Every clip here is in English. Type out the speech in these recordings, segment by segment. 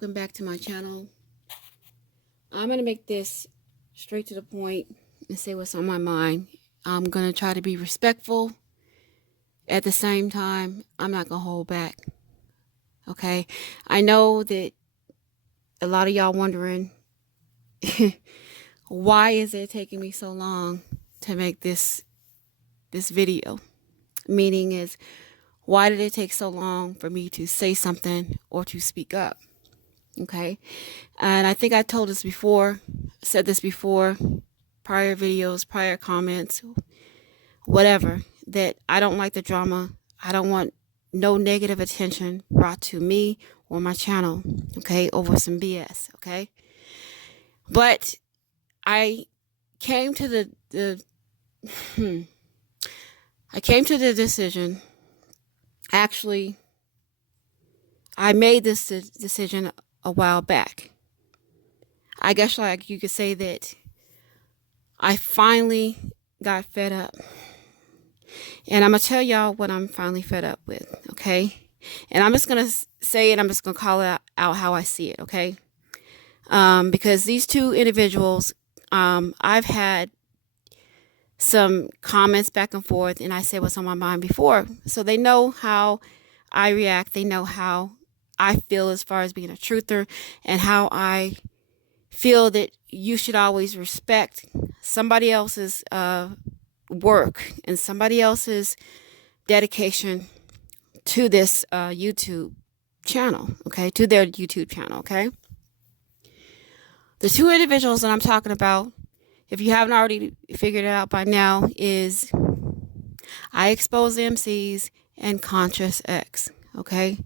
welcome back to my channel. I'm going to make this straight to the point and say what's on my mind. I'm going to try to be respectful. At the same time, I'm not going to hold back. Okay? I know that a lot of y'all wondering, why is it taking me so long to make this video? Meaning is, why did it take so long for me to say something or to speak up? Okay. And I think I told this before, said this before, prior videos, prior comments, whatever, that I don't like the drama. I don't want no negative attention brought to me or my channel, okay, over some BS, okay? But I came to the decision. Actually, I made this decision a while back. I guess like you could say that I finally got fed up. And I'm going to tell y'all what I'm finally fed up with, okay? And I'm just going to say it. I'm just going to call it out how I see it, okay? Because these two individuals, I've had some comments back and forth, and I said what's on my mind before. So they know how I react. They know how I feel as far as being a truther, and how I feel that you should always respect somebody else's work and somebody else's dedication to this YouTube channel, okay, to their YouTube channel, okay? The two individuals that I'm talking about, if you haven't already figured it out by now, is I Expose MCs and Conscious X, okay?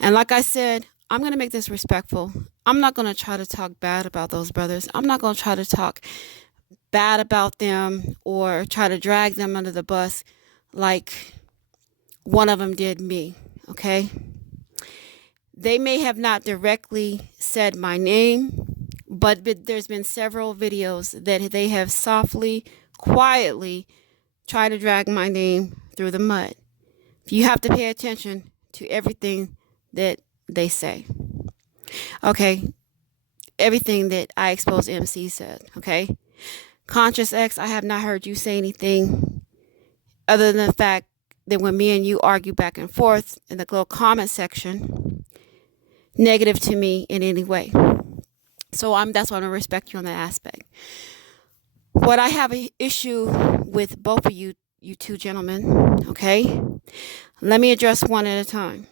And like I said, I'm going to make this respectful. I'm not going to try to talk bad about those brothers. I'm not going to try to talk bad about them or try to drag them under the bus like one of them did me, okay? They may have not directly said my name, but there's been several videos that they have softly, quietly tried to drag my name through the mud. You have to pay attention to everything that they say. Okay, everything that I Expose MC said, okay? Conscious X, I have not heard you say anything other than the fact that when me and you argue back and forth in the little comment section, negative to me in any way. So that's why I'm going to respect you on that aspect. What I have an issue with both of you two gentlemen, okay? Let me address one at a time.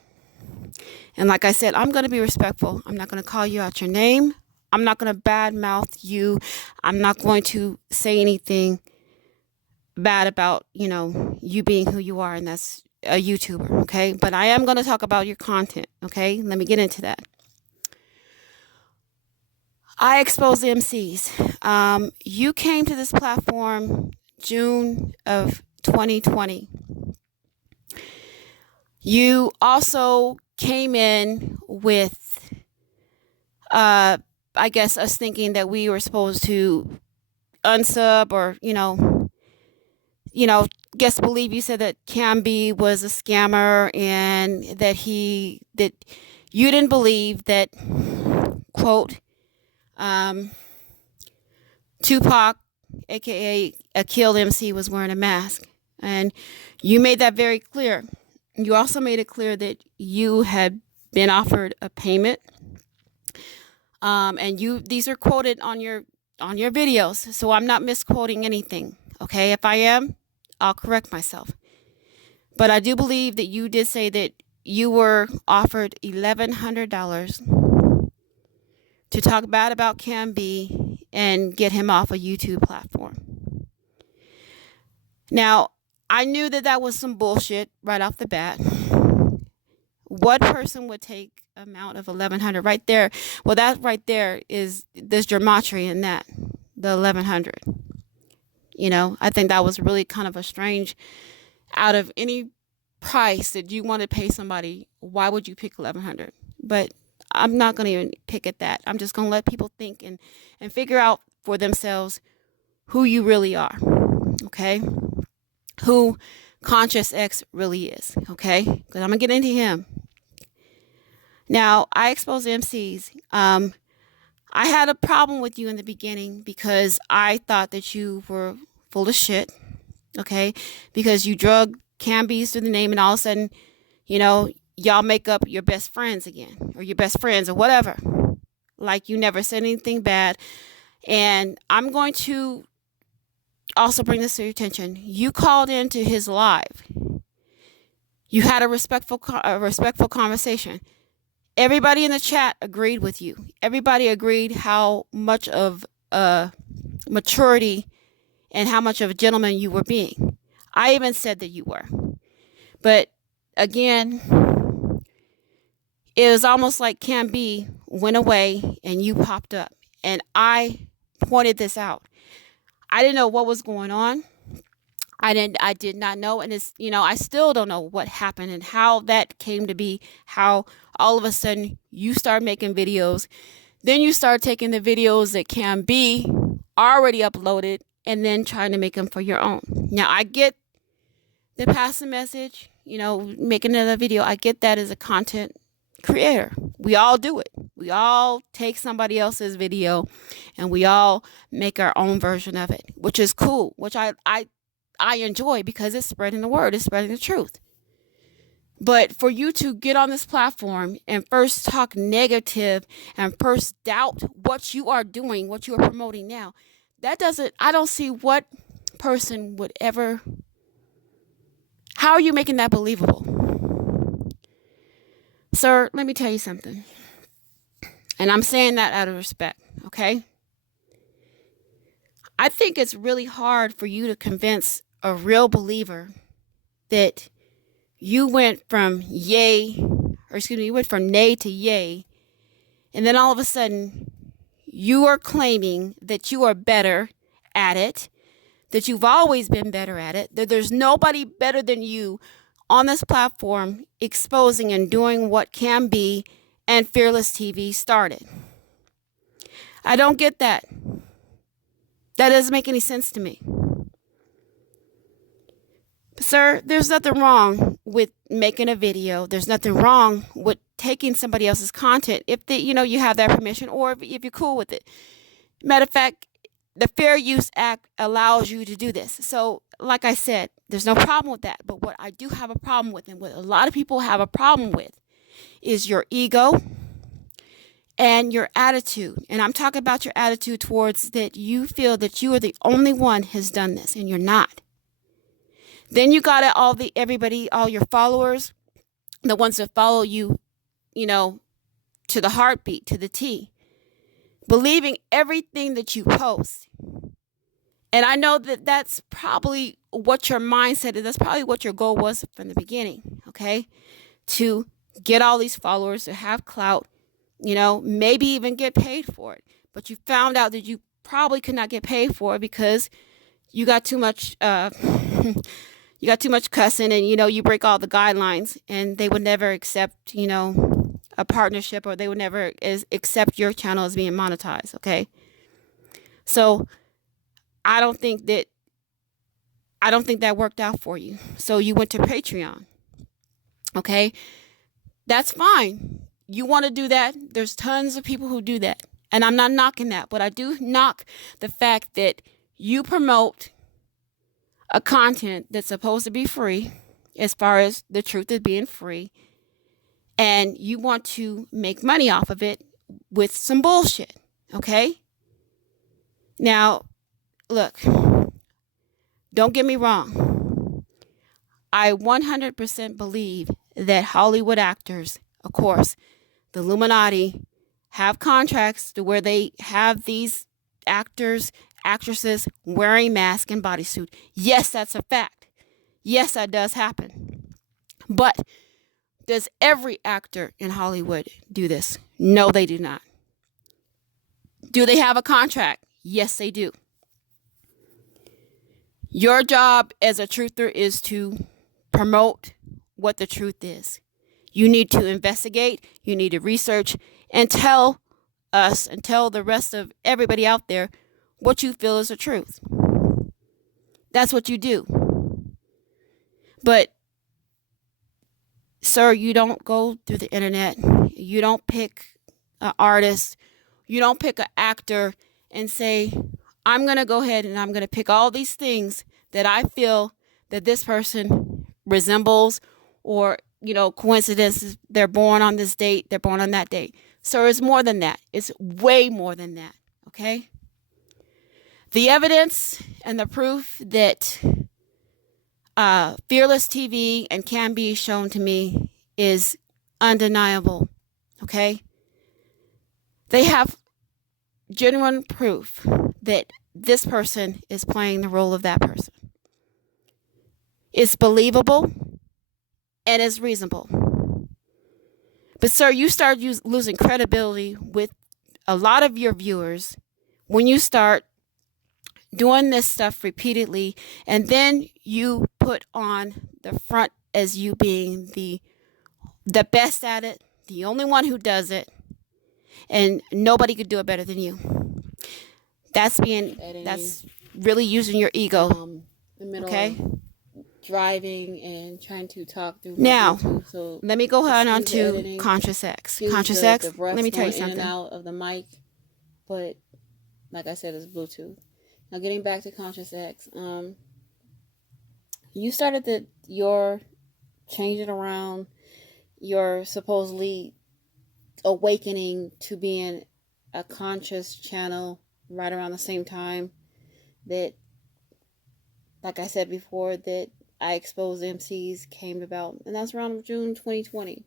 And like I said, I'm going to be respectful. I'm not going to call you out your name. I'm not going to badmouth you. I'm not going to say anything bad about, you being who you are, and that's a YouTuber, okay? But I am going to talk about your content, okay? Let me get into that. I Expose MCs. You came to this platform June of 2020. You also came in with, I guess, us thinking that we were supposed to unsub or, guess believe you said that Camby was a scammer, and that you didn't believe that, quote, Tupac, aka a killed MC, was wearing a mask. And you made that very clear. You also made it clear that you had been offered a payment. And these are quoted on your videos, so I'm not misquoting anything. Okay, if I am, I'll correct myself. But I do believe that you did say that you were offered $1,100 to talk bad about Cam B and get him off a YouTube platform. Now, I knew that was some bullshit right off the bat. What person would take amount of $1,100 right there? Well, that right there is, there's gematria in that, the $1,100. I think that was really kind of a strange, out of any price that you want to pay somebody, why would you pick $1,100? But I'm not going to even pick at that. I'm just going to let people think and figure out for themselves who you really are, okay? Who Conscious X really is, okay? Because I'm going to get into him. Now, I expose MCs. I had a problem with you in the beginning because I thought that you were full of shit, okay? Because you drug Cambies through the name, and all of a sudden, y'all make up your best friends again, or your best friends, or whatever. Like you never said anything bad. And I'm going to also bring this to your attention. You called into his live. You had a respectful conversation. Everybody in the chat agreed with you. Everybody agreed how much of maturity and how much of a gentleman you were being. I even said that you were. But again, it was almost like Cam B went away and you popped up. And I pointed this out. I didn't know what was going on. I did not know. And it's, I still don't know what happened and how that came to be, how all of a sudden you start making videos. Then you start taking the videos that Cam B already uploaded and then trying to make them for your own. Now, I get the passing message, making another video. I get that as a content creator. We all do it. We all take somebody else's video and we all make our own version of it, which is cool, which I enjoy because it's spreading the word, it's spreading the truth. But for you to get on this platform and first talk negative and first doubt what you are doing, what you are promoting now, I don't see what person would ever, how are you making that believable? Sir, let me tell you something. And I'm saying that out of respect, okay? I think it's really hard for you to convince a real believer that you went from nay to yay, and then all of a sudden you are claiming that you are better at it, that you've always been better at it, that there's nobody better than you on this platform exposing and doing what Cam B and Fearless TV started. I don't get that. That doesn't make any sense to me. Sir, there's nothing wrong with making a video. There's nothing wrong with taking somebody else's content if you have that permission, or if you're cool with it. Matter of fact, the Fair Use Act allows you to do this. So, like I said, there's no problem with that. But what I do have a problem with, and what a lot of people have a problem with, is your ego and your attitude. And I'm talking about your attitude towards that you feel that you are the only one has done this, and you're not. Then you got all your followers, the ones that follow you, to the heartbeat, to the T, believing everything that you post. And I know that that's probably what your mindset is. That's probably what your goal was from the beginning, okay? To get all these followers, to have clout, maybe even get paid for it. But you found out that you probably could not get paid for it because you got too much you got too much cussing, and you break all the guidelines, and they would never accept a partnership, or they would never accept your channel as being monetized. Okay, so I don't think that worked out for you. So you went to Patreon. Okay, that's fine. You want to do that? There's tons of people who do that, and I'm not knocking that, but I do knock the fact that you promote a content that's supposed to be free, as far as the truth is being free, and you want to make money off of it with some bullshit, okay? Now, look, don't get me wrong. I 100% believe that Hollywood actors, of course, the Illuminati, have contracts to where they have these actresses wearing masks and bodysuit. Yes, that's a fact. Yes, that does happen. But does every actor in Hollywood do this? No, they do not. Do they have a contract? Yes, they do. Your job as a truther is to promote what the truth is. You need to investigate, you need to research, and tell us and tell the rest of everybody out there what you feel is the truth. That's what you do. But, sir, you don't go through the internet. You don't pick an artist. You don't pick an actor and say, I'm going to go ahead and I'm going to pick all these things that I feel that this person resembles, or, coincidences. They're born on this date. They're born on that date. So it's more than that. It's way more than that. Okay. The evidence and the proof that Fearless TV and Can Be shown to me is undeniable. Okay. They have genuine proof that this person is playing the role of that person. It's believable and it's reasonable. But sir, you start losing credibility with a lot of your viewers when you start doing this stuff repeatedly, and then you put on the front as you being the best at it, the only one who does it, and nobody could do it better than you. That's really using your ego. Okay. Driving and trying to talk through now Bluetooth, so let me go ahead on to Conscious X. Conscious X, let me tell you something. In and out of the mic, but like I said, it's Bluetooth. Now getting back to Conscious X, you started your changing around, your supposedly awakening to being a conscious channel right around the same time that, like I said before, that I Expose MCs came about, and that's around June 2020.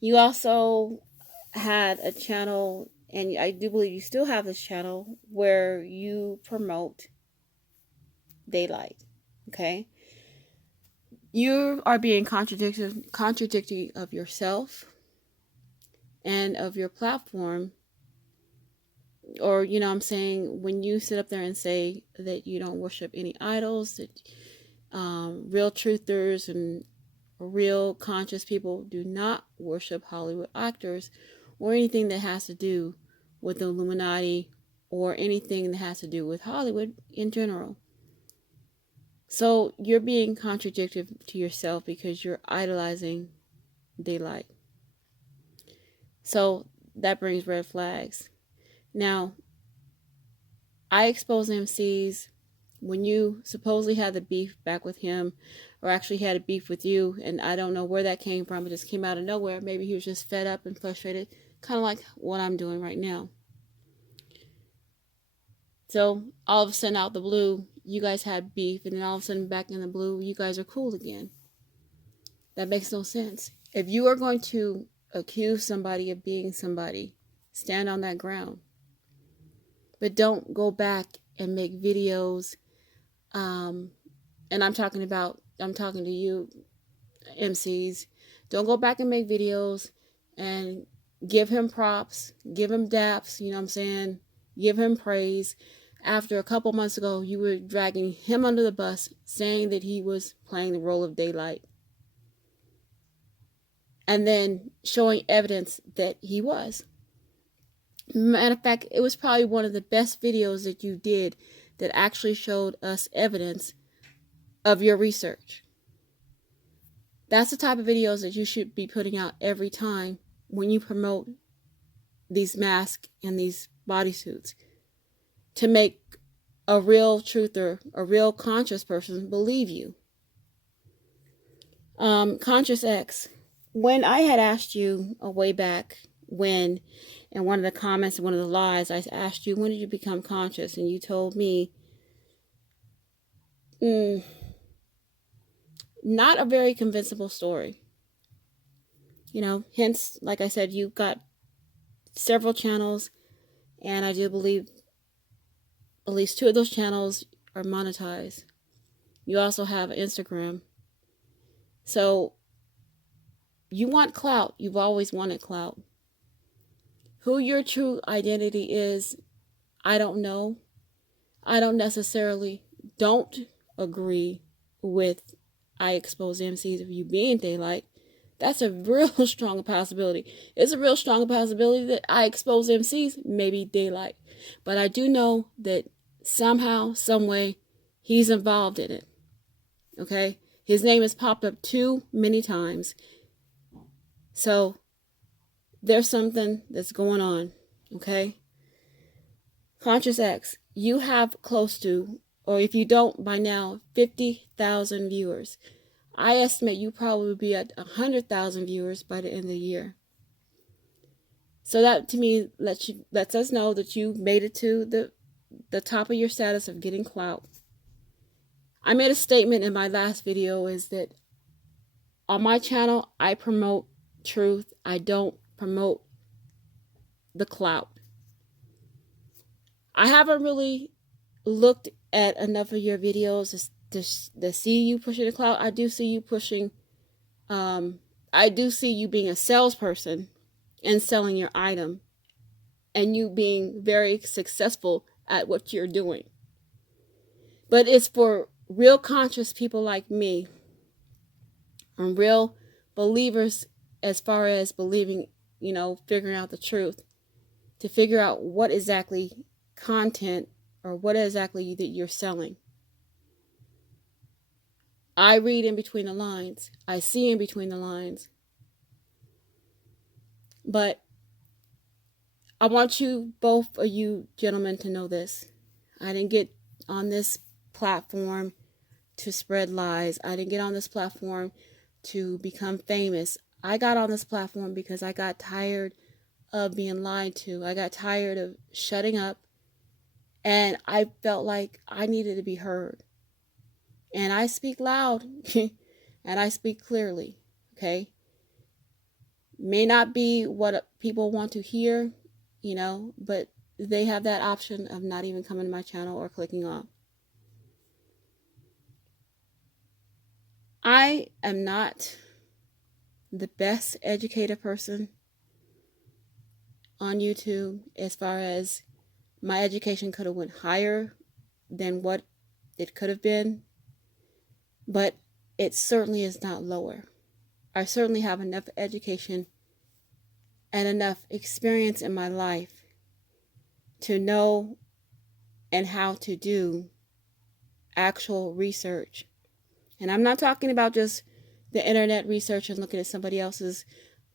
You also had a channel, and I do believe you still have this channel, where you promote daylight. Okay? You are being contradictory of yourself and of your platform. Or, I'm saying, when you sit up there and say that you don't worship any idols, that real truthers and real conscious people do not worship Hollywood actors or anything that has to do with the Illuminati or anything that has to do with Hollywood in general. So you're being contradictory to yourself because you're idolizing daylight. So that brings red flags. Now, I Expose MCs, when you supposedly had the beef back with him, or actually had a beef with you, and I don't know where that came from, it just came out of nowhere. Maybe he was just fed up and frustrated, kind of like what I'm doing right now. So all of a sudden, out the blue, you guys had beef, and then all of a sudden, back in the blue, you guys are cool again. That makes no sense. If you are going to accuse somebody of being somebody, stand on that ground. But don't go back and make videos. And I'm talking to you, MCs. Don't go back and make videos and give him props, give him daps, you know what I'm saying? Give him praise. After a couple months ago, you were dragging him under the bus, saying that he was playing the role of daylight. And then showing evidence that he was. Matter of fact, it was probably one of the best videos that you did that actually showed us evidence of your research. That's the type of videos that you should be putting out every time when you promote these masks and these bodysuits, to make a real truther, a real conscious person believe you. Conscious X, when I had asked you a way back when, in one of the comments, one of the lies, I asked you, when did you become conscious? And you told me, not a very convincible story. Hence, like I said, you've got several channels, and I do believe at least 2 of those channels are monetized. You also have Instagram. So you want clout. You've always wanted clout. Who your true identity is, I don't know. I don't agree with I Expose MCs of you being daylight. That's a real strong possibility. It's a real strong possibility that I Expose MCs may be daylight. But I do know that somehow, some way, he's involved in it. Okay? His name has popped up too many times. So there's something that's going on, okay? Conscious X, you have close to, or if you don't by now, 50,000 viewers. I estimate you probably be at 100,000 viewers by the end of the year. So that to me lets us know that you made it to the top of your status of getting clout. I made a statement in my last video is that on my channel I promote truth. I don't promote the clout. I haven't really looked at enough of your videos to see you pushing the clout. I do see you pushing. I do see you being a salesperson and selling your item, and you being very successful at what you're doing. But it's for real conscious people like me and real believers as far as believing, figuring out the truth, to figure out what exactly content or what exactly that you're selling. I read in between the lines. I see in between the lines. But I want you, both of you gentlemen, to know this. I didn't get on this platform to spread lies. I didn't get on this platform to become famous. I got on this platform because I got tired of being lied to. I got tired of shutting up, and I felt like I needed to be heard. And I speak loud and I speak clearly, okay? May not be what people want to hear, but they have that option of not even coming to my channel or clicking off. I am not the best educated person on YouTube as far as my education could have went higher than what it could have been, but it certainly is not lower. I certainly have enough education and enough experience in my life to know and how to do actual research. And I'm not talking about just the internet research and looking at somebody else's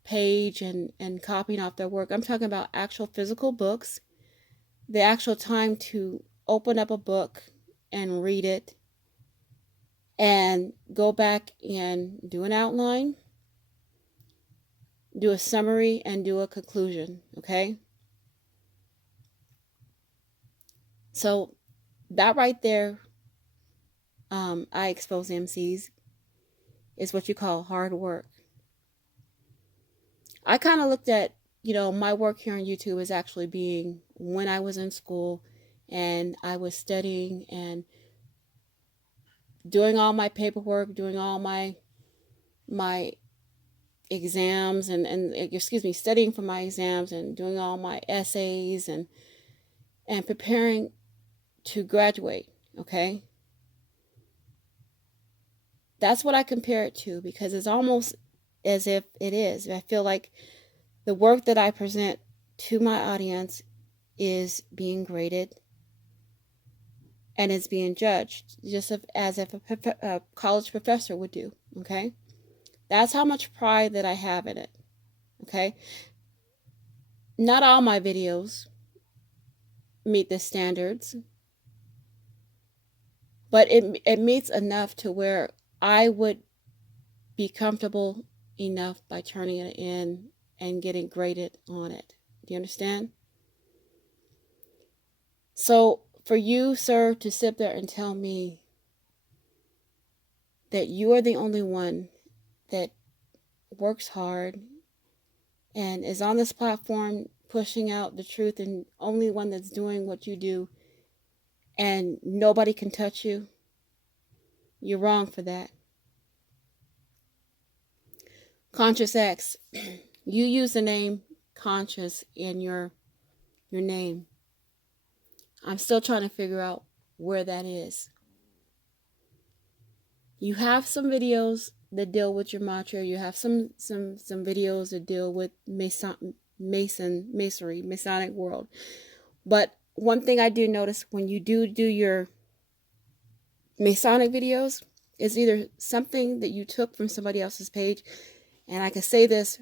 page and copying off their work. I'm talking about actual physical books, the actual time to open up a book and read it and go back and do an outline, do a summary, and do a conclusion, okay? So that right there, I Expose MCs, is what you call hard work. I kind of looked at, my work here on YouTube as actually being when I was in school and I was studying and doing all my paperwork, doing all my exams and studying for my exams and doing all my essays and preparing to graduate, okay? That's what I compare it to, because it's almost as if it is. I feel like the work that I present to my audience is being graded and is being judged, just as if a college professor would do, okay? That's how much pride that I have in it, okay? Not all my videos meet the standards, but it meets enough to where I would be comfortable enough by turning it in and getting graded on it. Do you understand? So for you, sir, to sit there and tell me that you are the only one that works hard and is on this platform pushing out the truth and only one that's doing what you do and nobody can touch you, you're wrong for that. Conscious X, you use the name Conscious in your name. I'm still trying to figure out where that is. You have some videos that deal with your mantra. You have some videos that deal with masonry, Masonic world. But one thing I do notice when you do your Masonic videos is either something that you took from somebody else's page, and I can say this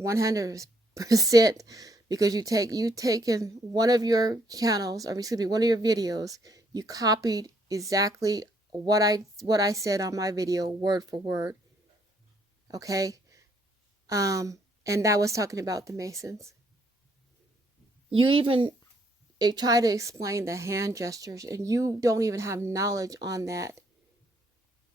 100% percent because you taken one of your channels, or excuse me, one of your videos, you copied exactly what I said on my video word for word. Okay? And that was talking about the Masons. You even try to explain the hand gestures, and you don't even have knowledge on that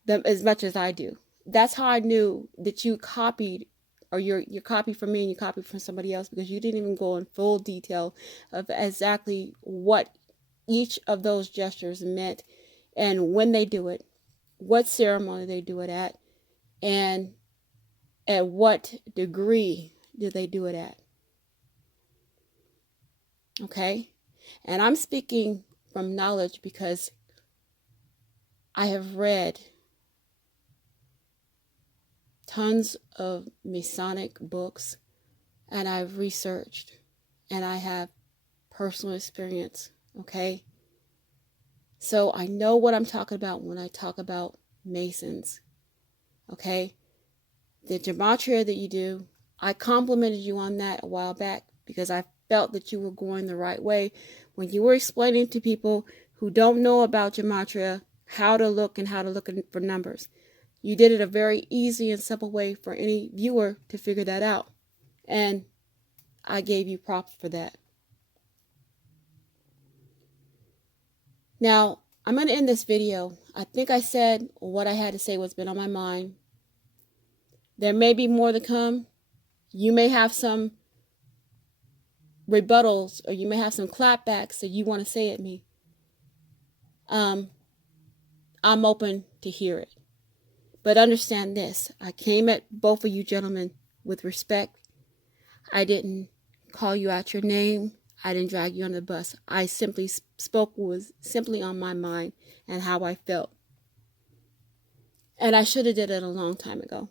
as much as I do. That's how I knew that you copied, or you copied from me and you copied from somebody else, because you didn't even go in full detail of exactly what each of those gestures meant, and when they do it, what ceremony they do it at, and at what degree do they do it at. Okay? And I'm speaking from knowledge because I have read tons of Masonic books, and I've researched, and I have personal experience. Okay? So I know what I'm talking about when I talk about Masons. Okay? The gematria that you do, I complimented you on that a while back because I felt that you were going the right way when you were explaining to people who don't know about gematria how to look and how to look for numbers. You did it a very easy and simple way for any viewer to figure that out. And I gave you props for that. Now, I'm going to end this video. I think I said what I had to say, what's been on my mind. There may be more to come. You may have some rebuttals, or you may have some clapbacks that you want to say at me. I'm open to hear it. But understand this. I came at both of you gentlemen with respect. I didn't call you out your name. I didn't drag you under the bus. I simply spoke what was simply on my mind and how I felt. And I should have did it a long time ago.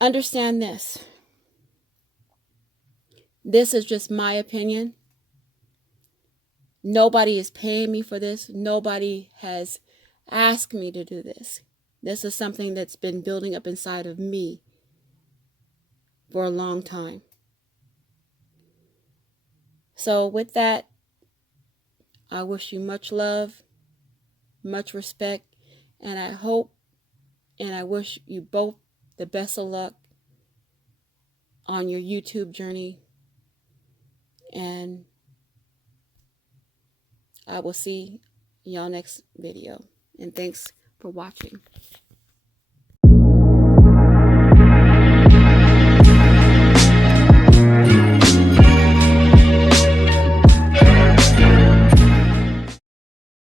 Understand this. This is just my opinion. Nobody is paying me for this. Nobody has asked me to do this. This is something that's been building up inside of me for a long time. So with that, I wish you much love, much respect, and I hope and I wish you both the best of luck on your YouTube journey. And I will see y'all next video. And thanks for watching.